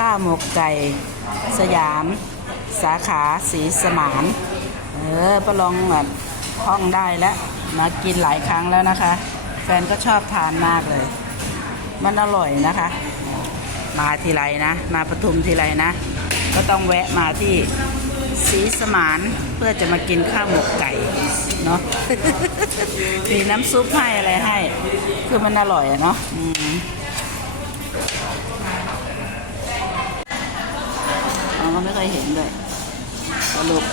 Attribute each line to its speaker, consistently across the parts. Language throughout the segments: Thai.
Speaker 1: ข้าวหมกไก่ สยาม สาขาสีสมาน เออประลองแบบท่องได้แล้ว มากินหลายครั้งแล้วนะคะ แฟนก็ชอบทานมากเลย มันอร่อยนะคะ มาทีไรนะ มาปทุมทีไรนะ ก็ต้องแวะมาที่สีสมานเพื่อจะมากินข้าวหมกไก่เนาะมีน้ำซุปให้อะไรให้ คือมันอร่อยอะเนาะ เราก็ไม่เคยเห็นด้วยสรุป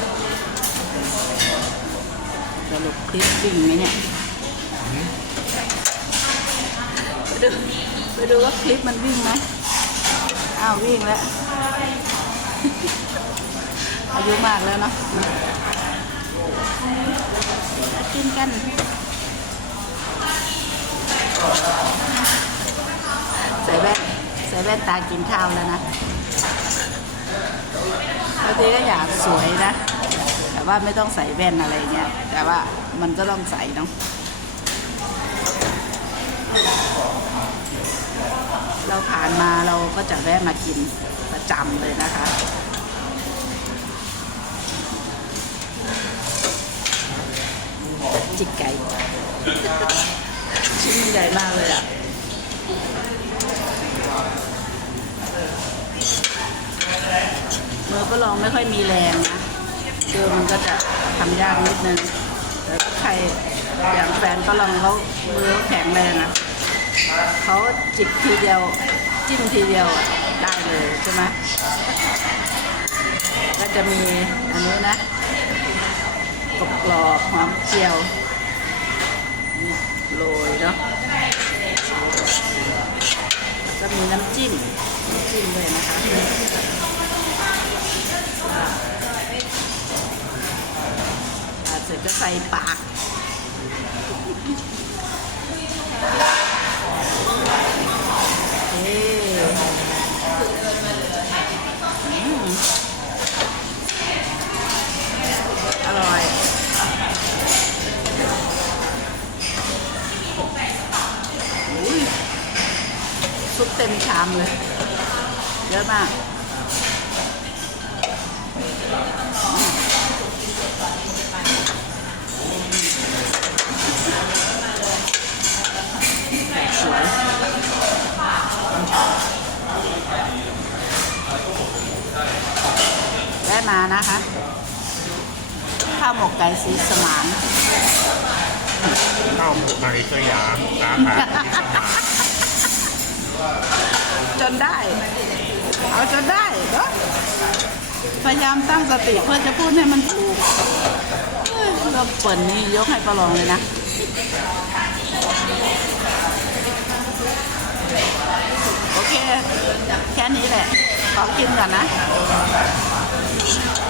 Speaker 1: สรุปคลิปวิ่งไหมเนี่ยไปดูไปดูว่าคลิปมันวิ่งไหมอ้าววิ่งแล้ว อายุมากแล้วเนาะมากินกันใส่แว่นใส่แว่นตากินข้าวแล้วนะ บางทีก็อยากสวยนะ แต่ว่าไม่ต้องใส่แว่นอะไรเงี้ย แต่ว่ามันก็ต้องใส่เนาะเราผ่านมาเราก็จะแวะมากินประจำเลยนะคะจิกไก่ชิ้นใหญ่มากเลยอะ มือ ก็ลองไม่ค่อยมีแรงนะคือมันก็จะทำยากนิดนึงแต่ถ้าใครอย่างแฟนก็ลองเขามือเขาแข็งแรงอะเขาจิบทีเดียวจิ้มทีเดียวได้เลยใช่ไหมก็จะมีอันนี้นะกรอบกรอบหอมเจียวโรยเนาะก็มีน้ำจิ้มน้ำจิ้มด้วยนะคะ ส่ปากเอ๊อืมอร่อยซุปเต็มชามเลย เยอะมาก แวะมานะคะ ข้าวหมกไก่สีสมาน
Speaker 2: ข้าวหมกไก่สยามสาขาที่สมาน
Speaker 1: จนได้ เอาจนได้เนาะพยายามตั้งสติเพื่อจะพูดให้มันถูกเอ้ยเราเปิดนี้ยกให้ประลองเลยนะโอเค แค่นี้แหละ ขอกินก่อนนะ Thank you.